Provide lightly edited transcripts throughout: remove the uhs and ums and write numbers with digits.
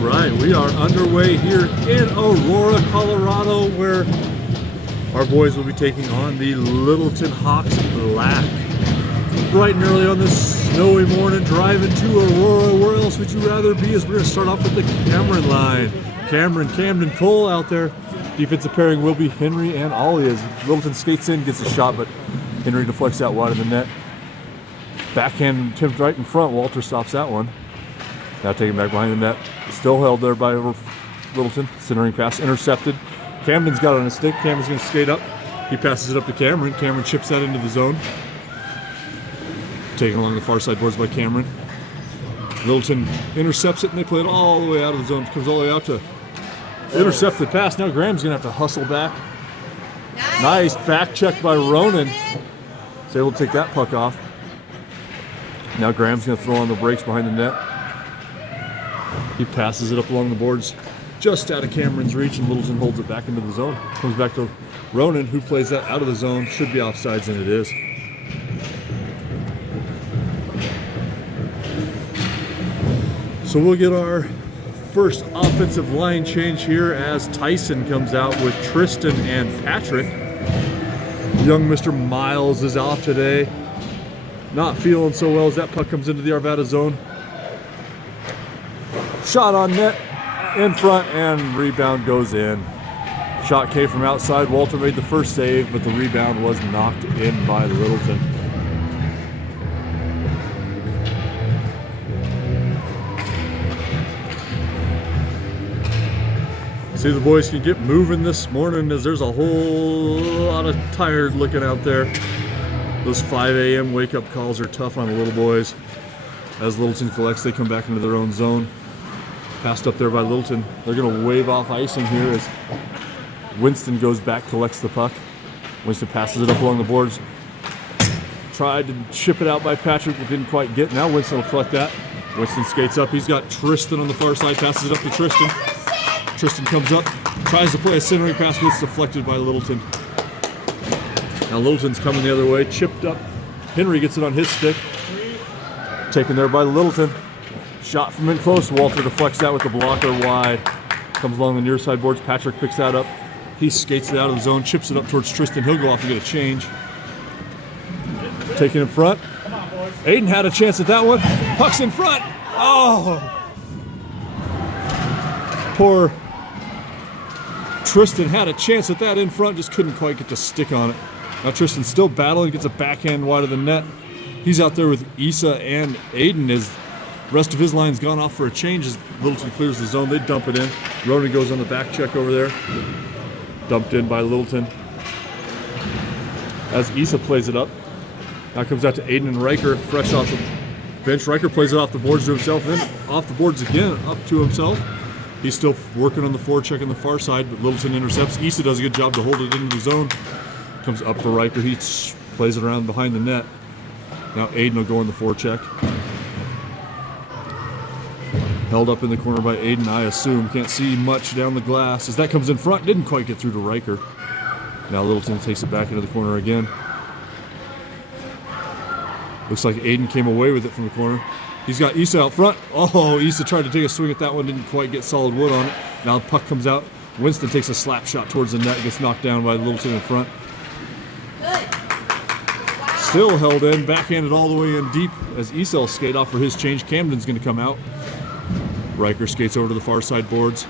right, we are underway here in Aurora, Colorado, where our boys will be taking on the Littleton Hawks Black. Bright and early on this snowy morning, driving to Aurora. Where else would you rather be? As we're going to start off with the Cameron line. Camden Cole out there. Defensive pairing will be Henry and Ollie as Littleton skates in, gets a shot, but Henry deflects out wide of the net. Backhand attempt right in front. Walter stops that one. Now taken back behind the net. Still held there by Littleton. Centering pass intercepted. Camden's got it on his stick. Cameron's going to skate up. He passes it up to Cameron. Cameron chips that into the zone. Taken along the far side boards by Cameron. Littleton intercepts it and they play it all the way out of the zone. Comes all the way out to intercept the pass. Now Graham's going to have to hustle back. Nice back check by Ronan. He's able to take that puck off. Now Graham's going to throw on the brakes behind the net. He passes it up along the boards just out of Cameron's reach, and Littleton holds it back into the zone. Comes back to Ronan, who plays that out of the zone. Should be offsides, and it is. So we'll get our first offensive line change here as Tyson comes out with Tristan and Patrick. Young Mr. Miles is off today. Not feeling so well as that puck comes into the Arvada zone. Shot on net, in front, and rebound goes in. Shot came from outside. Walter made the first save, but the rebound was knocked in by Littleton. See, the boys can get moving this morning as there's a whole lot of tired looking out there. Those 5 a.m. wake-up calls are tough on the little boys. As Littleton collects, they come back into their own zone. Passed up there by Littleton. They're going to wave off icing here as Winston goes back, collects the puck. Winston passes it up along the boards. Tried to chip it out by Patrick, but didn't quite get. Now Winston will collect that. Winston skates up. He's got Tristan on the far side, passes it up to Tristan. Tristan comes up, tries to play a centering pass, but it's deflected by Littleton. Now Littleton's coming the other way, chipped up. Henry gets it on his stick. Taken there by Littleton. Shot from in close. Walter deflects that with the blocker wide. Comes along the near side boards. Patrick picks that up. He skates it out of the zone, chips it up towards Tristan. He'll go off and get a change. Taken in front. Aiden had a chance at that one. Puck's in front. Oh! Poor Tristan had a chance at that in front, just couldn't quite get the stick on it. Now Tristan's still battling, gets a backhand wide of the net. He's out there with Issa and Aiden as the rest of his line's gone off for a change as Littleton clears the zone. They dump it in. Ronan goes on the back check over there. Dumped in by Littleton. As Issa plays it up. Now comes out to Aiden and Riker, fresh off the bench. Riker plays it off the boards to himself, then off the boards again, up to himself. He's still working on the forecheck on the far side, but Littleton intercepts. Issa does a good job to hold it into the zone. Comes up for Riker. He plays it around behind the net. Now Aiden will go on the forecheck. Held up in the corner by Aiden, I assume. Can't see much down the glass. As that comes in front, didn't quite get through to Riker. Now Littleton takes it back into the corner again. Looks like Aiden came away with it from the corner. He's got Issa out front. Oh, Issa tried to take a swing at that one, didn't quite get solid wood on it. Now the puck comes out. Winston takes a slap shot towards the net, gets knocked down by Littleton in front. Still held in, backhanded all the way in deep as Issa will skate off for his change. Camden's going to come out. Riker skates over to the far side boards.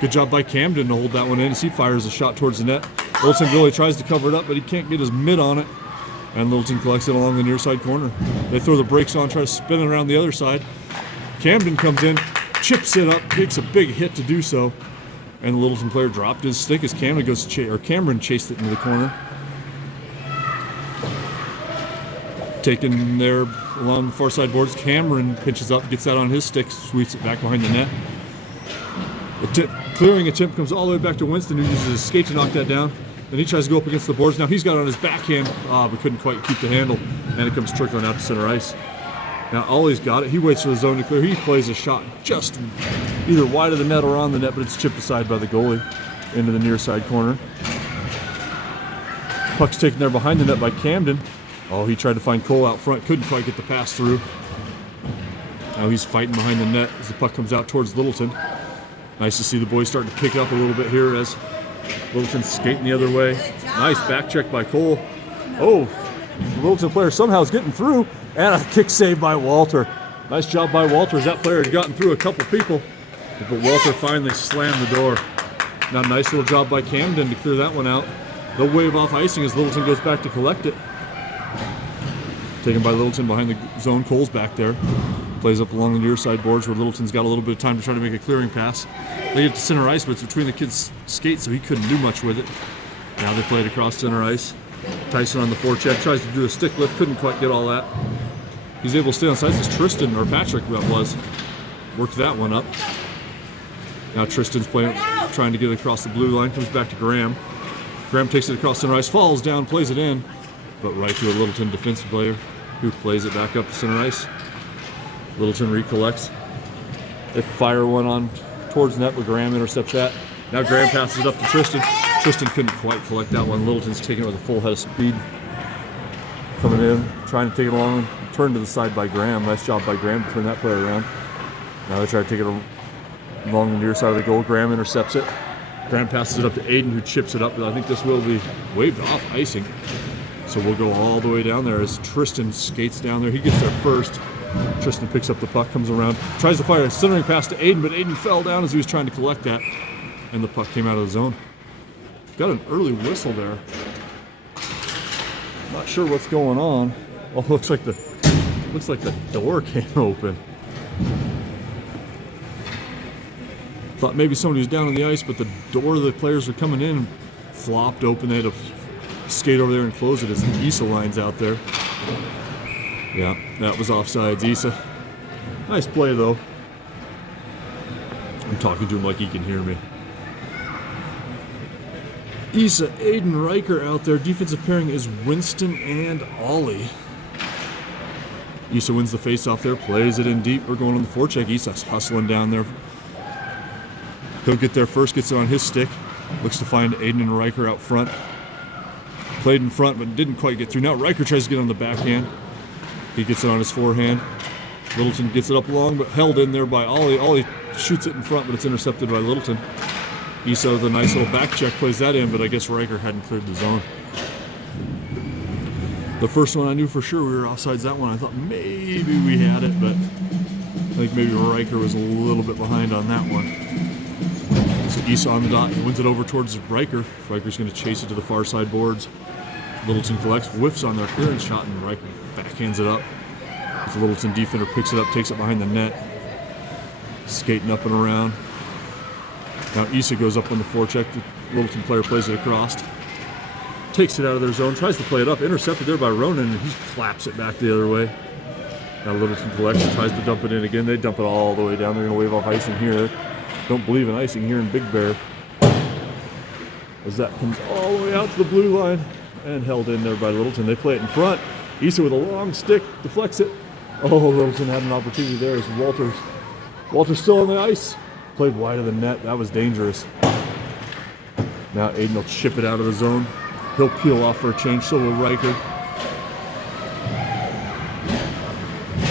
Good job by Camden to hold that one in as he fires a shot towards the net. Littleton really tries to cover it up, but he can't get his mitt on it. And Littleton collects it along the near side corner. They throw the brakes on, try to spin it around the other side. Camden comes in, chips it up, takes a big hit to do so. And the Littleton player dropped his stick as Cameron goes to Cameron chased it into the corner. Taken there along the far side boards. Cameron pinches up, gets that on his stick, sweeps it back behind the net. The clearing attempt comes all the way back to Winston, who uses his skate to knock that down. Then he tries to go up against the boards. Now he's got it on his backhand, but couldn't quite keep the handle. And it comes trickling out to center ice. Now Ollie's got it. He waits for the zone to clear. He plays a shot just either wide of the net or on the net, but it's chipped aside by the goalie into the near side corner. Puck's taken there behind the net by Camden. Oh, he tried to find Cole out front. Couldn't quite get the pass through. Now he's fighting behind the net as the puck comes out towards Littleton. Nice to see the boys starting to pick up a little bit here as Littleton's skating the other way. Nice back check by Cole. Oh, the Littleton player somehow is getting through, and a kick save by Walter. Nice job by Walter as that player had gotten through a couple people, but Walter finally slammed the door. Now nice little job by Camden to clear that one out. They'll wave off icing as Littleton goes back to collect it. Taken by Littleton behind the zone. Cole's back there. Plays up along the near side boards where Littleton's got a little bit of time to try to make a clearing pass. They get to center ice, but it's between the kids' skates, so he couldn't do much with it. Now they play it across center ice. Tyson on the forecheck, tries to do a stick lift, couldn't quite get all that. He's able to stay on sides as Tristan, or Patrick that was, worked that one up. Now Tristan's playing, trying to get it across the blue line, comes back to Graham. Graham takes it across center ice, falls down, plays it in, but right to a Littleton defensive player who plays it back up to center ice. Littleton recollects. They fire one on towards net, but Graham intercepts that. Now Graham passes it up to Tristan. Tristan couldn't quite collect that one. Littleton's taking it with a full head of speed. Coming in, trying to take it along, turned to the side by Graham. Nice job by Graham to turn that player around. Now they try to take it along the near side of the goal. Graham intercepts it. Graham passes it up to Aiden, who chips it up, but I think this will be waved off icing. So we'll go all the way down there as Tristan skates down there. He gets there first. Tristan picks up the puck, comes around, tries to fire a centering pass to Aiden, but Aiden fell down as he was trying to collect that, and the puck came out of the zone. Got an early whistle there. Not sure what's going on. Oh, looks like the door came open. Thought maybe somebody was down on the ice, but the door the players were coming in flopped open. They had to skate over there and close it as the Issa line's out there. Yeah, that was offsides, Issa. Nice play, though. I'm talking to him like he can hear me. Issa, Aiden, Riker out there. Defensive pairing is Winston and Ollie. Issa wins the face-off there, plays it in deep. We're going on the forecheck. Issa's hustling down there. He'll get there first, gets it on his stick. Looks to find Aiden and Riker out front. Played in front, but didn't quite get through. Now Riker tries to get on the backhand. He gets it on his forehand. Littleton gets it up long, but held in there by Ollie. Ollie shoots it in front, but it's intercepted by Littleton. Issa with a nice little back check plays that in, but I guess Riker hadn't cleared the zone. The first one I knew for sure we were offsides. That one I thought maybe we had it, but I think maybe Riker was a little bit behind on that one. So Issa on the dot, he wins it over towards Riker. Riker's going to chase it to the far side boards. Littleton collects, whiffs on their clearance shot, and Riker backhands it up. The Littleton defender picks it up, takes it behind the net. Skating up and around. Now Issa goes up on the forecheck. The Littleton player plays it across. Takes it out of their zone, tries to play it up. Intercepted there by Ronan, and he claps it back the other way. Now Littleton collects and tries to dump it in again. They dump it all the way down. They're going to wave off icing here. Don't believe in icing here in Big Bear. As that comes all the way out to the blue line and held in there by Littleton. They play it in front. Issa with a long stick deflects it. Oh, Littleton had an opportunity there as Walter's still on the ice. Played wide of the net. That was dangerous. Now Aiden will chip it out of the zone. He'll peel off for a change, so will Riker.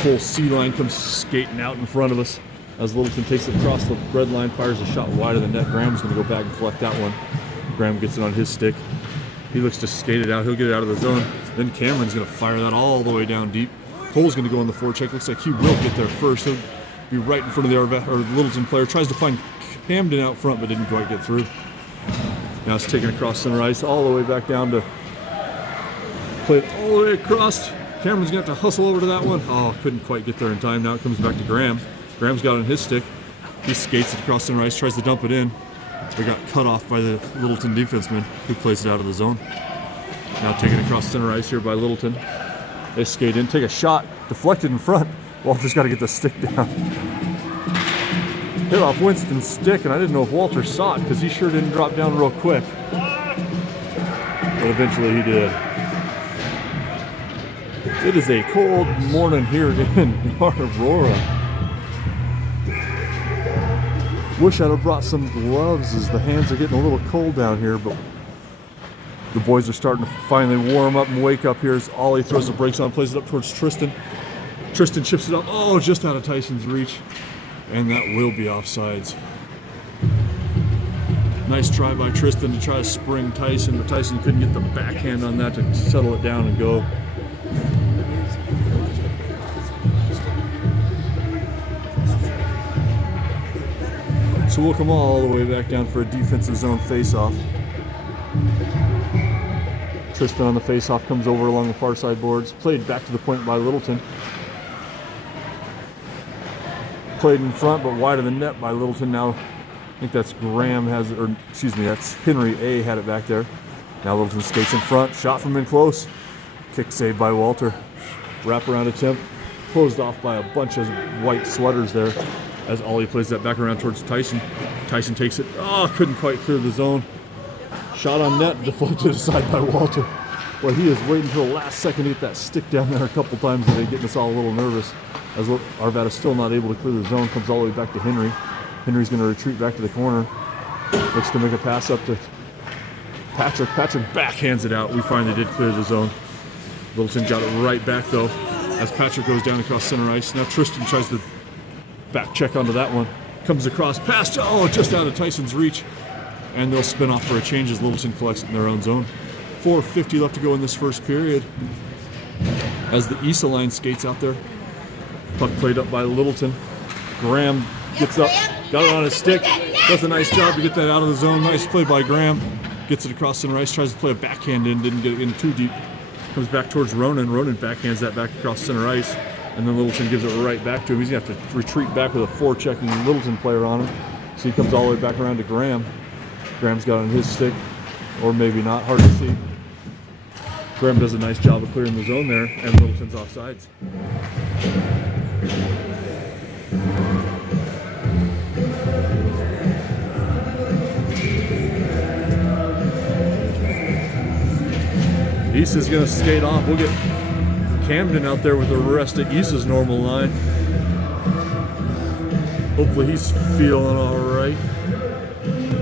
Full C line comes skating out in front of us as Littleton takes it across the red line, fires a shot wide of the net. Graham's going to go back and collect that one. Graham gets it on his stick. He looks to skate it out. He'll get it out of the zone. Then Cameron's going to fire that all the way down deep. Cole's going to go on the forecheck. Looks like he will get there first. He'll be right in front of the Arvada, or Littleton player. Tries to find Camden out front, but didn't quite get through. Now it's taken across center ice all the way back down to play it all the way across. Cameron's going to have to hustle over to that one. Oh, couldn't quite get there in time. Now it comes back to Graham. Graham's got it on his stick. He skates it across center ice, tries to dump it in. They got cut off by the Littleton defenseman who plays it out of the zone. Now taken across center ice here by Littleton. They skate in, take a shot, deflected in front. Walter's got to get the stick down. Hit off Winston's stick, and I didn't know if Walter saw it because he sure didn't drop down real quick. But eventually he did. It is a cold morning here in Aurora. Wish I'd have brought some gloves as the hands are getting a little cold down here, but the boys are starting to finally warm up and wake up here as Ollie throws the brakes on, plays it up towards Tristan. Tristan chips it up, oh, just out of Tyson's reach. And that will be offsides. Nice try by Tristan to try to spring Tyson, but Tyson couldn't get the backhand on that to settle it down and go. So we'll come all the way back down for a defensive zone face-off. Tristan on the face-off comes over along the far side boards. Played back to the point by Littleton. Played in front but wide of the net by Littleton. Now I think that's Graham has, or excuse me, that's Henry A had it back there. Now Littleton skates in front. Shot from in close. Kick saved by Walter. Wraparound attempt. Closed off by a bunch of white sweaters there. As Ollie plays that back around towards Tyson. Tyson takes it. Oh, couldn't quite clear the zone. Shot on net, deflected aside by Walter. Well, he is waiting until the last second to get that stick down there a couple times today, getting us all a little nervous. As Arvada still not able to clear the zone, comes all the way back to Henry. Henry's going to retreat back to the corner. Looks to make a pass up to Patrick. Patrick backhands it out. We finally did clear the zone. Littleton got it right back though, as Patrick goes down across center ice. Now Tristan tries to back check onto that one. Comes across past, oh, just out of Tyson's reach. And they'll spin off for a change as Littleton collects it in their own zone. 4:50 left to go in this first period. As the Issa line skates out there. Puck played up by Littleton. Graham gets up, got it on his stick. Does a nice job to get that out of the zone. Nice play by Graham. Gets it across center ice, tries to play a backhand in, didn't get it in too deep. Comes back towards Ronan. Ronan backhands that back across center ice. And then Littleton gives it right back to him. He's going to have to retreat back with a forechecking Littleton player on him. So he comes all the way back around to Graham. Graham's got it on his stick, or maybe not, hard to see. Graham does a nice job of clearing the zone there, and Littleton's offsides. Issa's going to skate off. We'll get Camden out there with the rest of Issa's normal line. Hopefully he's feeling all right.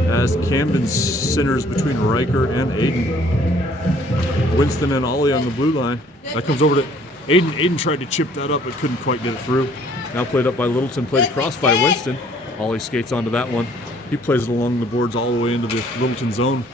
As Camden centers between Riker and Aiden. Winston and Ollie on the blue line. That comes over to Aiden. Aiden tried to chip that up but couldn't quite get it through. Now played up by Littleton, played across by Winston. Ollie skates onto that one. He plays it along the boards all the way into the Littleton zone.